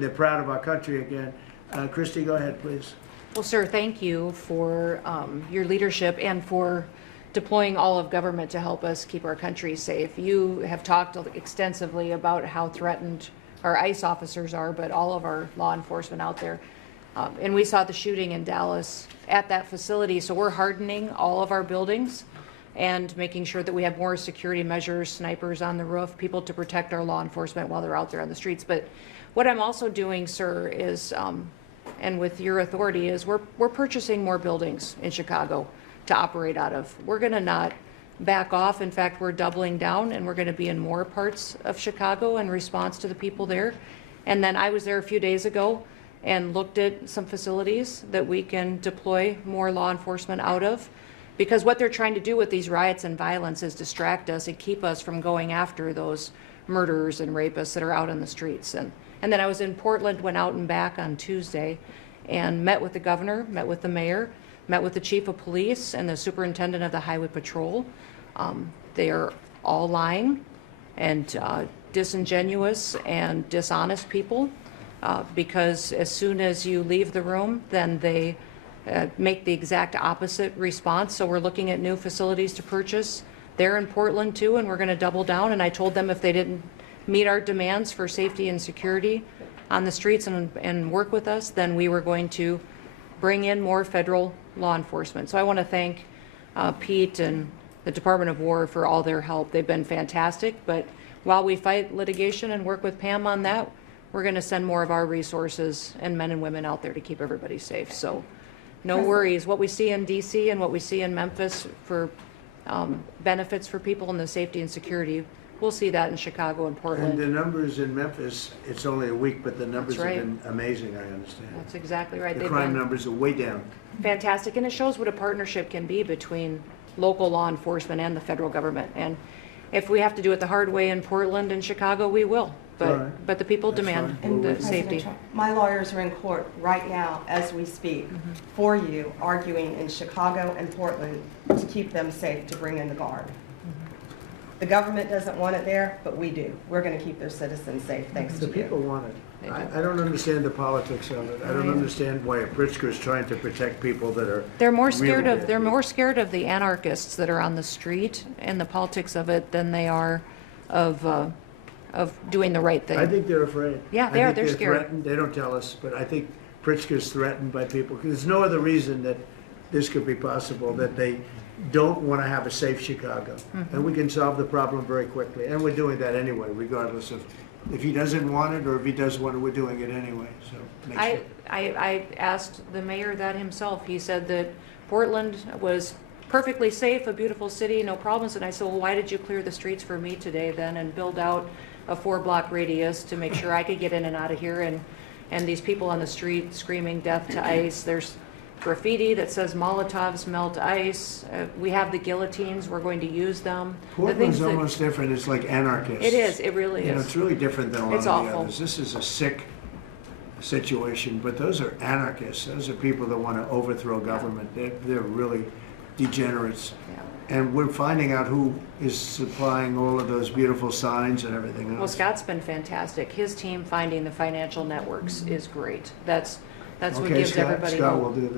They're proud of our country again. Kristi, go ahead, please. Well, sir, thank you for your leadership and for deploying all of government to help us keep our country safe. You have talked extensively about how threatened our ICE officers are, but all of our law enforcement out there. And we saw the shooting in Dallas at that facility, so we're hardening all of our buildings and making sure that we have more security measures, snipers on the roof, people to protect our law enforcement while they're out there on the streets. But what I'm also doing, sir, is, and with your authority, is we're purchasing more buildings in Chicago to operate out of. We're going to not back off. In fact, we're doubling down, and we're going to be in more parts of Chicago in response to the people there. And then I was there a few days ago and looked at some facilities that we can deploy more law enforcement out of, because what they're trying to do with these riots and violence is distract us and keep us from going after those murderers and rapists that are out on the streets. And then I was in Portland, went out and back on Tuesday and met with the governor, met with the mayor, met with the chief of police and the superintendent of the highway patrol. They are all lying and disingenuous and dishonest people, because as soon as you leave the room, then they make the exact opposite response. So we're looking at new facilities to purchase. They're in Portland too, and we're going to double down. And I told them if they didn't meet our demands for safety and security on the streets and work with us, then we were going to bring in more federal law enforcement. So I want to thank Pete and the Department of War for all their help. They've been fantastic. But while we fight litigation and work with Pam on that, we're going to send more of our resources and men and women out there to keep everybody safe. So no worries. What we see in DC and what we see in Memphis for benefits for people in the safety and security, we'll see that in Chicago and Portland. And the numbers in Memphis, it's only a week, but the numbers That's right. have been amazing, I understand. That's exactly right. The crime numbers are way down. Fantastic, and it shows what a partnership can be between local law enforcement and the federal government. And if we have to do it the hard way in Portland and Chicago, we will. But the people demand the safety. My lawyers are in court right now as we speak for you, arguing in Chicago and Portland to keep them safe, to bring in the guard. The government doesn't want it there, but we do. We're going to keep their citizens safe thanks to The people you. want it. I don't understand the politics of it. I don't understand why a Pritzker is trying to protect people that are. They're more scared really of the anarchists that are on the street and the politics of it than they are of doing the right thing. I think they're afraid. Yeah, they are. They're They're scared. threatened. They don't tell us, but I think Pritzker's threatened by people. There's no other reason that this could be possible, that they don't want to have a safe Chicago. And we can solve the problem very quickly. And we're doing that anyway, regardless of if he doesn't want it or if he does want it, we're doing it anyway. So make sure. I asked the mayor that himself. He said that Portland was perfectly safe, a beautiful city, no problems. And I said, well, why did you clear the streets for me today then and build out a 4-block radius to make sure I could get in and out of here? And these people on the street screaming death to ICE. There's graffiti that says Molotovs melt ice. We have the guillotines. We're going to use them. Portland's almost different. It's like anarchists. It is. It really is. You know, it's really different than a lot It's of the awful. others. This is a sick situation, but those are anarchists. Those are people that want to overthrow government. They're really degenerates. Yeah. And we're finding out who is supplying all of those beautiful signs and everything else. Well, Scott's been fantastic. His team finding the financial networks is great. That's what gives everybody Scott hope. will do that.